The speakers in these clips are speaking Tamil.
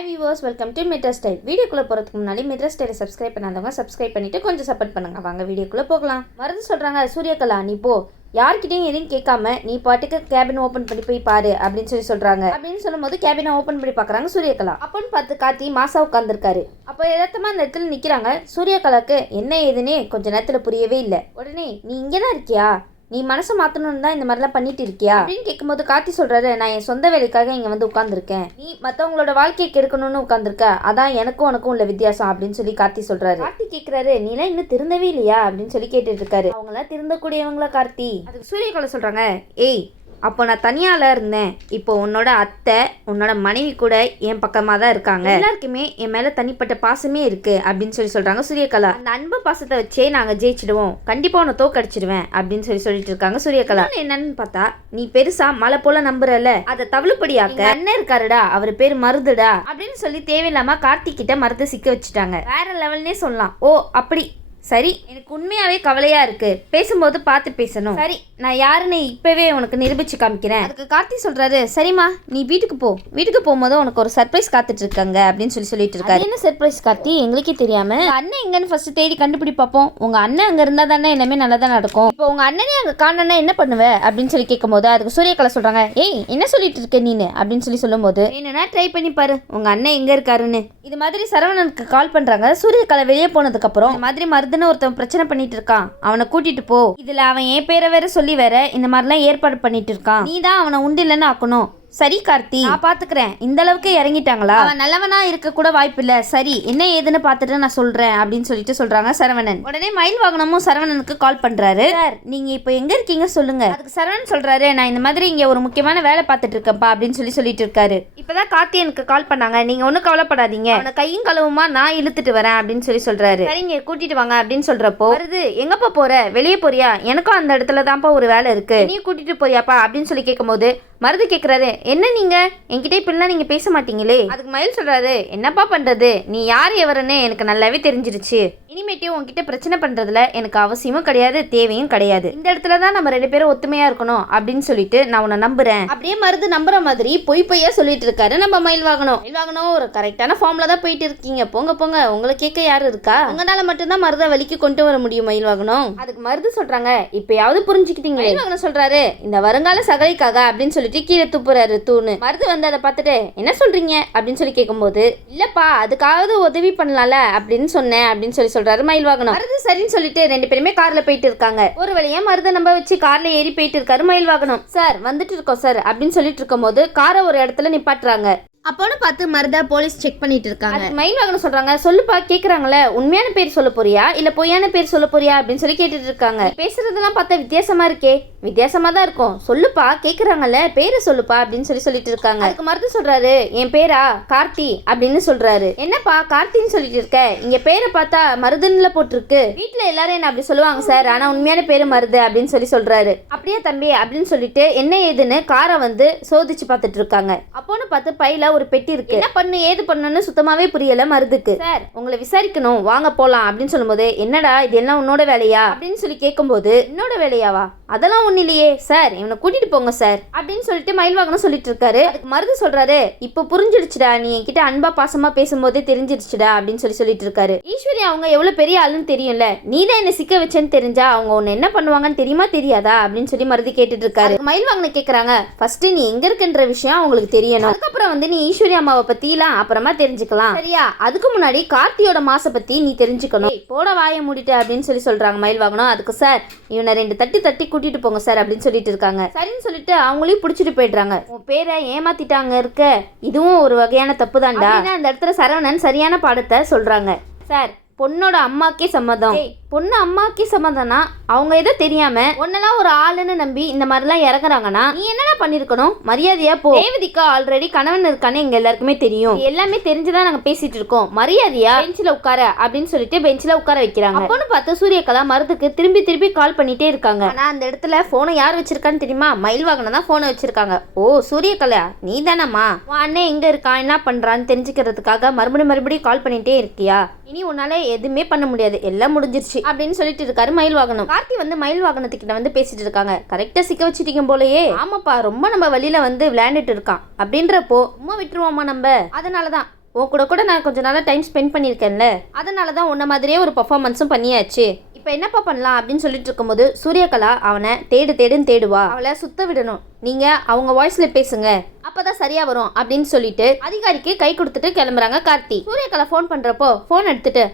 Hi viewers, welcome to metro style. வீடியோக்குள்ளே போகிறதுக்கு முன்னாடி மெட்ரா ஸ்டைலை சப்ஸ்கிரைப் பண்ணாதவங்க சப்ஸ்கிரைப் பண்ணிவிட்டு கொஞ்சம் சப்போர்ட் பண்ணுங்கள். வாங்க வீடியோக்குள்ளே போகலாம். மருந்து சொல்கிறாங்க, சூரியகலா நீ போ, யார்கிட்டையும் எதையும் கேட்காம நீ பாட்டுக்கு கேபின் ஓப்பன் பண்ணி போய் பாரு அப்படின்னு சொல்கிறாங்க. அப்படின்னு சொல்லும்போது கேபினை ஓப்பன் பண்ணி பார்க்குறாங்க சூரியகலா. அப்போன்னு பார்த்து கார்த்தி மாசா உட்காந்துருக்காரு. அப்போ எதார்த்தமாக அந்த இடத்துல நிற்கிறாங்க. சூரியகலாவுக்கு என்ன ஏதுன்னே கொஞ்ச நேரத்தில் புரியவே இல்லை. உடனே நீ இங்கே தான் இருக்கியா, நீ மனசை மாற்றணும்னு தான் இந்த மாதிரிலாம் பண்ணிட்டு இருக்கியா அப்படின்னு கேட்கும்போது கார்த்தி சொல்கிறாரு, நான் என் சொந்த வேலைக்காக இங்கே வந்து உட்காந்துருக்கேன், நீ மற்றவங்களோட வாழ்க்கையை கெடுக்கணும்னு உட்காந்துருக்க, அதான் எனக்கும் உனக்கும் உள்ள வித்தியாசம் அப்படின்னு சொல்லி கார்த்தி சொல்கிறாரு. கார்த்தி கேட்குறாரு, நீலாம் இன்னும் திருந்தவே இல்லையா அப்படின்னு சொல்லி கேட்டுட்டு இருக்காரு. அவங்களாம் திருந்தக்கூடியவங்களா கார்த்தி? அதுக்கு சூரியகலா சொல்கிறாங்க, ஏய் அப்போ நான் தனியால இருந்தேன், இப்போ உன்னோட அத்தை உன்னோட மனைவி கூட என் பக்கமாக தான் இருக்காங்க, எல்லாருக்குமே என் மேலே தனிப்பட்ட பாசமே இருக்கு அப்படின்னு சொல்கிறாங்க சூரியகலா. அந்த அன்பு பாசத்தை வச்சே நாங்கள் ஜெயிச்சிடுவோம், கண்டிப்பாக உன்னை தோக்கடிச்சிடுவேன் அப்படின்னு சொல்லிட்டு இருக்காங்க சூரியகலா. என்னன்னு பார்த்தா, நீ பெருசா மலை போல நம்புறல, அதை தவிழுப்படியாக்க அண்ணன் இருக்காருடா, அவர் பேர் மருதுடா அப்படின்னு சொல்லி தேவையில்லாம கார்த்திக் கிட்ட மருது சிக்க வச்சுட்டாங்க. வேற லெவல்னே சொல்லலாம். ஓ அப்படி, சரி, எனக்கு உண்மையாவே கவலையா இருக்கு, பேசும்போது பார்த்து பேசணும், சரி நான் யாருன்னு இப்பவே உனக்கு நிரூபிச்சு காமிக்கிறேன். அதுக்கு கார்த்தி சொல்றாரு, சரிம்மா நீ வீட்டுக்கு போ, வீட்டுக்கு போகும்போது உனக்கு ஒரு சர்ப்ரைஸ் காத்துட்டு இருக்காங்க அப்படின்னு சொல்லிட்டு இருக்காரு. என்ன சர்ப்ரைஸ் கார்த்தி? எங்களுக்கே தெரியாம அண்ணன் எங்கன்னு ஃபர்ஸ்ட் தேடி கண்டுபிடி பார்ப்போம், உங்க அண்ணன் அங்க இருந்தா தானே எல்லாமே நல்லா தான் நடக்கும், இப்போ உங்க அண்ணனே அங்க காணனா என்ன பண்ணுவ அப்படின்னு சொல்லி கேட்கும்போது அதுக்கு சூரியகலா சொல்றாங்க, ஏய் என்ன சொல்லிட்டு இருக்க நீனு அப்படின்னு சொல்லும்போது, என்னன்னா ட்ரை பண்ணி பாரு உங்க அண்ணன் எங்க இருக்காருன்னு. இது மாதிரி சரவணனுக்கு கால் பண்றாங்க. சூரியகலா வெளியே போனதுக்கு அப்புறம் இந்த மாதிரி மருதுன்னு ஒருத்தன் பிரச்சனை பண்ணிட்டு இருக்கான், அவனை கூட்டிட்டு போ, இதுல அவன் என் பேரை வேற சொல்லி வேற இந்த மாதிரிலாம் ஏற்பாடு பண்ணிட்டு இருக்கான், நீ தான் அவனை உண்டு இல்லைன்னு ஆக்கணும். சரி கார்த்தி, நான் பாத்துக்கிறேன். இந்த அளவுக்கு இறங்கிட்டாங்களா, அவன் நல்லவனா இருக்க கூட வாய்ப்பு இல்ல, சரி என்ன ஏதுன்னு பாத்துட்டு நான் சொல்றேன் அப்படின்னு சொல்றாங்க சரவணன். உடனே மயில் வாகனமும் சரவணனுக்கு கால் பண்றாரு. சார் நீங்க இப்ப எங்க இருக்கீங்க சொல்லுங்க. அதுக்கு சரவணன் சொல்றாரு, நான் இந்த மாதிரி இங்க ஒரு முக்கியமான வேலை பார்த்துட்டு இருக்கேன்ப்பா அப்படின்னு சொல்லிட்டு இருக்காரு. இப்பதான் கார்த்தி எனக்கு கால் பண்ணாங்க, நீங்க ஒன்னும் கவலைப்படாதீங்க, அவனை கையும் களவுமா நான் இழுத்துட்டு வரேன் அப்படின்னு சொல்றாரு. சரிங்க கூட்டிட்டு வாங்க அப்படின்னு சொல்றப்போ, வருது எங்கப்பா போற, வெளியே போறியா, எனக்கும் அந்த இடத்துல தான்ப்பா ஒரு வேலை இருக்கு, நீ கூட்டிட்டு போறியாப்பா அப்படின்னு சொல்லி கேட்கும்போது மருது கேட்குறாரு, என்ன நீங்க என்கிட்ட இப்படிலாம் நீங்க பேச மாட்டீங்களே. அதுக்கு மயில் சொல்றாரு, என்னப்பா பண்றது, நீ யார் எவருன்னு எனக்கு நல்லாவே தெரிஞ்சிருச்சு, இனிமேட்டையும் உன்கிட்ட பிரச்சனை பண்றதுல எனக்கு அவசியமும் கிடையாது தேவையும் கிடையாது, இந்த இடத்துல தான் நம்ம ரெண்டு பேரும் ஒத்துமையா இருக்கணும் அப்படின்னு சொல்லிட்டு நான் உன்னை நம்புறேன். அப்படியே மருது நம்புற மாதிரி பொய்யா சொல்லிட்டு இருக்காரு நம்ம மயில் வாகனம் ஒரு கரெக்டான ஃபார்ம்ல தான் போயிட்டு இருக்கீங்க, போங்க போங்க, உங்களை கேட்க யாரு இருக்கா, உங்களால மட்டும்தான் மருதை வலிக்கு கொண்டு வர முடியும் மயில் வாகனம். அதுக்கு மருது சொல்றாங்க, இப்பயாவது புரிஞ்சுக்கிட்டீங்களே. மயில் வாகனம் சொல்றாரு, இந்த வருங்கால சகலைக்காக அப்படின்னு சொல்லிட்டு கீழே துப்புறாரு தூணு. மருது வந்து அதை பார்த்துட்டு என்ன சொல்றீங்க அப்படின்னு சொல்லி கேட்கும்போது, இல்லப்பா அதுக்காவது உதவி பண்ணலாம்ல அப்படின்னு சொன்னேன் அப்படின்னு சொல்றாரு மயில் வாகனம். மருது சரின்னு சொல்லிட்டு ரெண்டு பேருமே கார்ல போயிட்டு இருக்காங்க. ஒரு வழியா மருதை நம்ப வச்சு கார்ல ஏறி போயிட்டு இருக்காரு மயில் வாகனம். சார் வந்துட்டு இருக்கோம் சார் அப்படின்னு சொல்லிட்டு இருக்கும் போது காரை ஒரு இடத்துல நிப்பாட்டுறாங்க. அப்போன்னு பார்த்து மருதா போலீஸ் செக் பண்ணிட்டு இருக்காங்க. மயில் வாகனம் சொல்றாங்க, சொல்லுப்பா கேக்குறாங்களே, உண்மையான பேர் சொல்ல போறியா இல்ல பொய்யான பேர் சொல்ல போறியா அப்படின்னு சொல்லி கேட்டுட்டு இருக்காங்க. பேசுறதெல்லாம் பார்த்தா வித்தியாசமா இருக்கே. வித்தியாசமா தான் இருக்கும், சொல்லுப்பா கேக்குறாங்கல்ல, பேரை சொல்லுப்பா அப்படின்னு சொல்லிட்டு இருக்காங்க. அதுக்கு மருது சொல்றாரு, என் பேரா கார்த்தி அப்படின்னு சொல்றாரு. என்னப்பா கார்த்தின்னு சொல்லிட்டு இருக்க, இங்க பேரை பார்த்தா மருதுன்னுல போட்டிருக்கு, வீட்டுல எல்லாரும் என்ன அப்படி சொல்லுவாங்க சார், ஆனா உண்மையான பேரு மருது அப்படின்னு சொல்றாரு. அப்படியே தம்பி அப்படின்னு சொல்லிட்டு என்ன ஏதுன்னு காரை வந்து சோதிச்சு பார்த்துட்டு இருக்காங்க. அப்போன்னு பார்த்து பையில ஒரு பெட்டி இருக்கு. என்ன பண்ணு ஏது பண்ணுன்னு சுத்தமாவே புரியல மருதுக்கு. சார் உங்களை விசாரிக்கணும் வாங்க போலாம் அப்படின்னு சொல்லும்போது, என்னடா இது எல்லாம் உன்னோட வேலையா அப்படின்னு சொல்லி கேட்கும்போது, என்னோட வேலையாவா, அதெல்லாம் ஒண்ணு இல்லையே சார், இவனை கூட்டிட்டு போங்க சார் அப்படின்னு சொல்லிட்டு மயில் வாகனம் சொல்லிட்டு இருக்காரு. அதுக்கு மருது சொல்றாரு, இப்போ புரிஞ்சிடுச்சுடா, நீ என்கிட்ட அன்பா பாசமா பேசும்போதே தெரிஞ்சிடுச்சுடா அப்படின்னு சொல்லிட்டு இருக்காரு. ஈஸ்வரி அவங்க எவ்வளவு பெரிய ஆளுன்னு தெரியும்ல, நீ தான் என்ன சிக்க வச்சேன்னு தெரிஞ்சா அவங்க உன்னை என்ன பண்ணுவாங்கன்னு தெரியுமா தெரியாதா அப்படின்னு சொல்லி மருது கேட்டுட்டு இருக்காரு. மயில் வாகனம் கேக்குறாங்க, ஃபர்ஸ்ட் நீ எங்க இருக்குன்ற விஷயம் அவங்களுக்கு தெரியணும், அதுக்கப்புறம் வந்து நீ ஈஸ்வரி அம்மாவை பத்திலாம் அப்புறமா தெரிஞ்சுக்கலாம் சரியா, அதுக்கு முன்னாடி கார்த்தியோட மாச பத்தி நீ தெரிஞ்சுக்கணும், போட வாய மூடிட்டு அப்படின்னு சொல்றாங்க மயில் வாகனம். அதுக்கு சார் இவனை ரெண்டு தட்டி கூட்டிட்டு போங்க சார் அப்படின்னு சொல்லிட்டு இருக்காங்க. சரின்னு சொல்லிட்டு அவங்களையும் பிடிச்சிட்டு போயிடுறாங்க. உன் பேரை ஏமாத்திட்டாங்க இருக்க, இதுவும் ஒரு வகையான தப்பு தான்டா. அந்த இடத்துல சரவணன் சரியான பாடத்தை சொல்றாங்க. சார் பொண்ணோட அம்மாக்கே சம்மதம், பொண்ணு அம்மாக்கே சம்மதம்னா அவங்க ஏதோ தெரியாம ஒன்னெல்லாம் ஒரு ஆளுன்னு நம்பி இந்த மாதிரிலாம் இறங்குறாங்கன்னா நீ என்னடா பண்ணிருக்கணும், மரியாதையா போ. தேவதிக்கா ஆல்ரெடி கணவன் இருக்கான்னு எங்க எல்லாருக்குமே தெரியும், எல்லாமே தெரிஞ்சுதான் நாங்க பேசிட்டு இருக்கோம், மரியாதையா பெஞ்சில உட்கார அப்படின்னு சொல்லிட்டு பெஞ்சில உட்கார வைக்கிறாங்க. அப்போன்னு பார்த்து சூரியகலா மருதுக்கு திரும்பி கால் பண்ணிட்டே இருக்காங்க. ஆனா அந்த இடத்துல போனை யார் வச்சிருக்கான்னு தெரியுமா, மயில் வாகனம் தான் போனை வச்சிருக்காங்க. ஓ சூரியகலா நீ தானம்மா, உன் அண்ணன் எங்க இருக்கான் என்ன பண்றான்னு தெரிஞ்சுக்கிறதுக்காக மறுபடியும் கால் பண்ணிட்டே இருக்கியா, இனி உன்னால எதுவுமே பண்ண முடியாது, எல்லாம் முடிஞ்சிருச்சு அப்படின்னு சொல்லிட்டு இருக்காரு மயில் வாகனம். கார்த்தி வந்து மயில் வாகனத்துக்கிட்ட வந்து பேசிட்டு இருக்காங்க. கரெக்டா சிக்க வச்சுட்டீங்க போலயே, ஆமாப்பா ரொம்ப நம்ம வழியில வந்து விளையாண்டுட்டு இருக்கான் அப்படின்றப்போ சும்மா விட்டுருவோமா நம்ம, அதனாலதான் உன் கூட கூட நான் கொஞ்ச நாளாக டைம் ஸ்பெண்ட் பண்ணியிருக்கேன்ல, அதனால தான் உன்ன மாதிரியே ஒரு பர்ஃபார்மன்ஸும் பண்ணியாச்சு. இப்போ என்னப்பா பண்ணலாம் அப்படின்னு சொல்லிட்டு இருக்கும்போது சூரியகலா அவனை தேடுன்னு தேடுவா. அவளை சுத்த விடணும், நீங்கள் அவங்க வாய்ஸில் பேசுங்க, அப்பதான் சரியா வரும் அப்படின்னு சொல்லிட்டு அதிகாரிக்கு கை கொடுத்துட்டு கிளம்புறாங்க கார்த்தி. சூரியகலா ஃபோன் பண்றப்போ ஃபோன் எடுத்துட்டு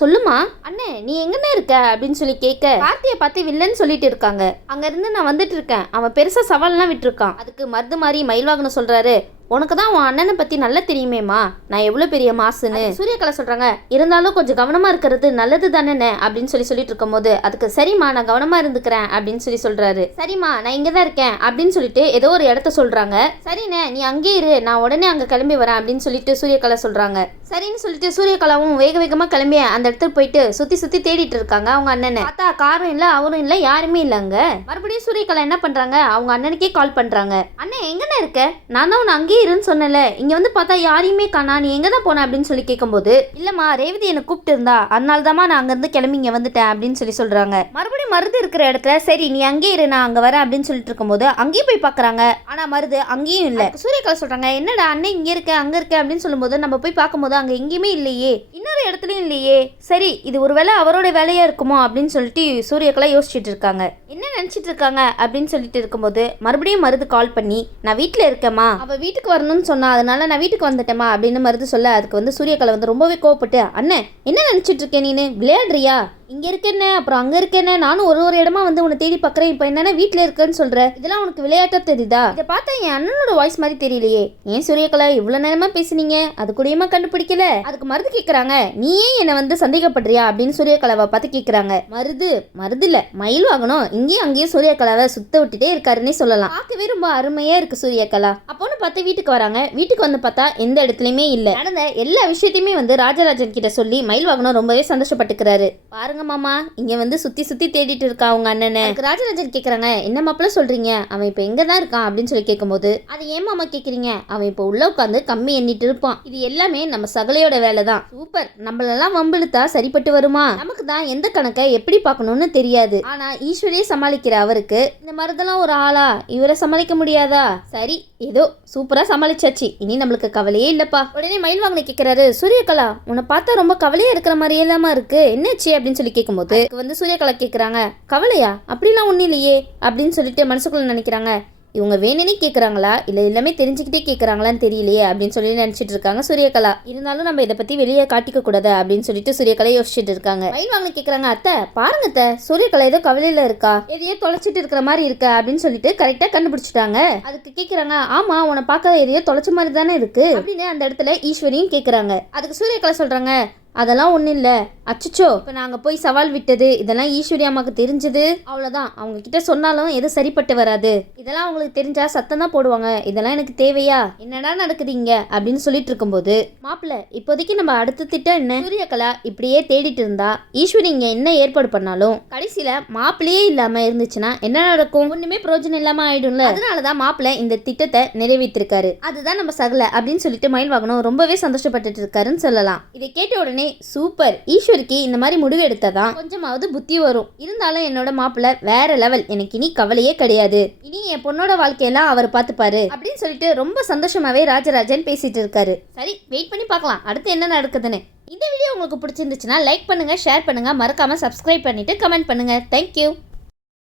சொல்லுமா அண்ணே நீ எங்கன்னு இருக்க அப்படின்னு சொல்லி கேட்க, கார்த்தியை பார்த்து வில்லன்னு சொல்லிட்டு இருக்காங்க. அங்க இருந்து நான் வந்துட்டு இருக்கேன், அவன் பெருசா சவால்லாம் விட்டுருக்கான். அதுக்கு மருது மாதிரி மயில்வாகனம் சொல்றாரு, உனக்கு தான் உன் அண்ணனை பத்தி நல்லா தெரியுமேம்மா, நான் எவ்வளவு பெரிய மாசுன்னு. சூரியகலா சொல்றாங்க, இருந்தாலும் கொஞ்சம் கவனமா இருக்கிறது நல்லது தானே அப்படின்னு சொல்லிட்டு இருக்கும் போது, அதுக்கு சரிம்மா நான் கவனமா இருந்துக்கிறேன் அப்படின்னு சொல்றாரு. சரிம்மா நான் இங்கதான் இருக்கேன் அப்படின்னு சொல்லிட்டு ஏதோ ஒரு இடத்த சொல்றாங்க. சரிண்ணே நீ அங்கே இரு, நான் உடனே அங்க கிளம்பி வரேன் அப்படின்னு சொல்லிட்டு சூரியகலா சொல்றாங்க. சரின்னு சொல்லிட்டு சூரியகலாவும் வேக வேகமா கிளம்பி அந்த இடத்துக்கு போயிட்டு சுத்தி தேடிட்டு இருக்காங்க அவங்க அண்ணனை. பார்த்தா காரும் இல்ல, அவரும் இல்ல, யாருமே இல்லங்க. மறுபடியும் சூரியகலா என்ன பண்றாங்க, அவங்க அண்ணனுக்கே கால் பண்றாங்க. அண்ணே எங்கன்னு இருக்க, நான் தான் உன்னை அங்கேயே இருன்னு சொன்னல, இங்க வந்து பார்த்தா யாரையுமே காணா, நீ எங்க தான் போன அப்படின்னு சொல்லி கேட்கும்போது, இல்லம்மா ரேவதி என்னை கூப்பிட்டு இருந்தா, அதனால தான்மா நான் அங்க இருந்து கிளம்பி இங்க வந்துட்டேன் அப்படின்னு சொல்றாங்க. மறுபடியும் மருது இருக்கிற இடத்துல சரி நீ அங்கே இரு நான் அங்க வரேன் அப்படின்னு சொல்லிட்டு இருக்கும்போது அங்கேயும் போய் பாக்குறாங்க. ஆனா மருது அங்கேயும் இல்ல. சூரியகலா சொல்றாங்க, என்னடா அண்ணன் இங்க இருக்க அங்க இருக்க அப்படின்னு சொல்லும்போது நம்ம போய் பார்க்கும்போது அங்க எங்கேயுமே இல்லையே, இன்னொரு இடத்துலயும் இல்லையே. சரி இது ஒருவேளை அவரோட வேலையா இருக்குமோ அப்படின்னு சொல்லிட்டு சூரியகலா யோசிச்சுட்டு இருக்காங்க. என்ன நினைச்சிட்டு இருக்காங்க அப்படின்னு சொல்லிட்டு இருக்கும்போது மறுபடியும் மருது கால் பண்ணி, நான் வீட்டுல இருக்கேம்மா, அவ வீட்டுக்கு வரணும்னு சொன்னா அதனால நான் வீட்டுக்கு வந்துட்டேமா அப்படின்னு மருது சொல்ல, அதுக்கு வந்து சூரியகலா வந்து ரொம்பவே கோவப்பட்டு, அண்ணன் என்ன நினைச்சிட்டு இருக்கேன் நீனு, விளையாடுறியா, இங்க இருக்கேன்னு அப்புறம் அங்க இருக்கேன்னு நானும் ஒரு இடமா வந்து உன்னை தேடி பாக்குறேன், இப்ப என்னன்னா வீட்டுல இருக்கேன்னு சொல்ற, இதெல்லாம் உனக்கு விளையாட்டா தெரியுதா, இதை பார்த்தா என் அண்ணனோட வாய்ஸ் மாதிரி தெரியலையே, ஏன் சூரியகலா இவ்வளவு நேரமா பேசுனீங்க அது கூடயுமா கண்டுபிடிக்கல. அதுக்கு மருது கேக்குறாங்க, நீ ஏன் என்ன வந்து சந்தேகப்படுறியா அப்படின்னு சூரியகலாவை பார்த்து கேக்குறாங்க. மருது இல்ல மயில்வாகனம் இங்கேயும் அங்கேயும் சூரியகலாவை சுத்த விட்டுட்டே இருக்காருன்னே சொல்லலாம். பார்க்கவே ரொம்ப அருமையா இருக்கு சூரியகலா. அப்போன்னு பார்த்து வீட்டுக்கு வராங்க. வீட்டுக்கு வந்து பார்த்தா எந்த இடத்துலயுமே இல்ல. நடந்த எல்லா விஷயத்தையுமே வந்து ராஜராஜன் கிட்ட சொல்லி மயில்வாகனம் ரொம்பவே சந்தோஷப்பட்டுக்கிறாரு. பாருங்க மாமா இங்க வந்து சுத்தி தேடிட்டு இருக்கா அவங்க அண்ணனை. ராஜராஜன் கேக்குறாங்க, என்ன மாப்பிள்ள சொல்றீங்க, அவன் இப்ப எங்கதான் இருக்கான் அப்படின்னு சொல்லி கேட்கும்போது, அது ஏன் மாமா கேக்குறீங்க, அவன் இப்ப உள்ள உட்காந்து கம்மி எண்ணிட்டு இருப்பான், இது எல்லாமே நம்ம சகலையோட வேலை தான். சூப்பர், நம்மளெல்லாம் வம்பிழுத்தா சரிப்பட்டு வருமா, நமக்கு தான் எந்த கணக்கை எப்படி பார்க்கணும்னு தெரியாது. ஆனா ஈஸ்வரியை சமாளிக்கிற அவருக்கு இந்த மருதெல்லாம் ஒரு ஆளா, இவரை சமாளிக்க முடியாதா, சரி ஏதோ சூப்பரா சமாளிச்சாச்சு, இனி நம்மளுக்கு கவலையே இல்லப்பா. உடனே மயில்வாகனை கேட்கிறாரு, சூரியகலா உன்னை பார்த்தா ரொம்ப கவலையா இருக்கிற மாதிரியே இல்லாம இருக்கு, என்னாச்சு அப்படின்னு சொல்லி கேட்கும்போது வந்து சூரியகலா கேட்குறாங்க, கவலையா அப்படிலாம் ஒன்றும் இல்லையே அப்படின்னு சொல்லிட்டு மனசுக்குள்ள நினைக்கிறாங்க. இவங்க வேணும்னே கேட்குறாங்களா இல்லை எல்லாமே தெரிஞ்சுக்கிட்டே கேட்குறாங்களான்னு தெரியலையே அப்படின்னு சொல்லி நினச்சிட்டு இருக்காங்க சூரியகலா. இருந்தாலும் நம்ம இதை பற்றி வெளியே காட்டிக்க கூடாது அப்படின்னு சொல்லிட்டு சூரியகலா யோசிச்சுட்டு இருக்காங்க. மயில்வாகனை கேட்குறாங்க, அத்தை பாருங்க அத்தை, சூரியகலா ஏதோ கவலையில் இருக்கா, எதையோ தொலைச்சிட்டு இருக்கிற மாதிரி இருக்கா அப்படின்னு சொல்லிட்டு கரெக்டாக கண்டுபிடிச்சிட்டாங்க. அதுக்கு கேட்குறாங்க, ஆமா உன்னை பார்க்க எதையோ தொலைச்ச மாதிரி தானே இருக்கு அப்படின்னு அந்த இடத்துல ஈஸ்வரியும் கேட்குறாங்க. அதுக்கு சூரியகலா சொல்கிறாங்க, அதெல்லாம் ஒன்றும் இல்லை, அச்சோ இப்போ நாங்கள் போய் சவால் விட்டது இதெல்லாம் ஈஸ்வரி அம்மாவுக்கு தெரிஞ்சது அவ்வளோதான், அவங்க கிட்ட சொன்னாலும் எதுவும் சரிப்பட்டு வராது, இதெல்லாம் அவங்களுக்கு தெரிஞ்சா சத்தம் தான் போடுவாங்க, இதெல்லாம் எனக்கு தேவையா, என்னடா நடக்குதுங்க அப்படின்னு சொல்லிட்டு இருக்கும்போது, மாப்பிள்ள இப்போதைக்கு நம்ம அடுத்த திட்டம் என்ன, சூரியகலா இப்படியே தேடிட்டு இருந்தா ஈஸ்வரி இங்கே என்ன ஏற்பாடு பண்ணாலும் கடைசியில் மாப்பிள்ளையே இல்லாமல் இருந்துச்சுன்னா என்ன நடக்கும், ஒன்றுமே பிரயோஜனம் இல்லாமல் ஆயிடும்ல, அதனாலதான் மாப்பிள்ள இந்த திட்டத்தை நிறைவேற்றிருக்காரு, அதுதான் நம்ம சகல அப்படின்னு சொல்லிட்டு மயில்வாகனம் ரொம்பவே சந்தோஷப்பட்டுட்டு இருக்காருன்னு சொல்லலாம். இதை கேட்ட உடனே சூப்பர், ஈஸ்வரிக்கு இந்த மாதிரி முடிவு எடுத்ததான் கொஞ்சமாவது புத்தி வரும், இருந்தாலும் என்னோட மாப்பிள்ள வேற லெவல், எனக்கு இனி கவலையே கிடையாது, இனி என் பொண்ணோட வாழ்க்கையெல்லாம் அவர் பார்த்துப்பாரு அப்படின்னு சொல்லிட்டு ரொம்ப சந்தோஷமாவே ராஜராஜன் பேசிட்டு இருக்காரு. சரி வெயிட் பண்ணி பார்க்கலாம் அடுத்து என்ன நடக்குதுன்னு. இந்த வீடியோ உங்களுக்கு பிடிச்சிருந்துச்சுன்னா லைக் பண்ணுங்க, ஷேர் பண்ணுங்க, மறக்காம சப்ஸ்கிரைப் பண்ணிட்டு கமெண்ட் பண்ணுங்க. தேங்க்யூ.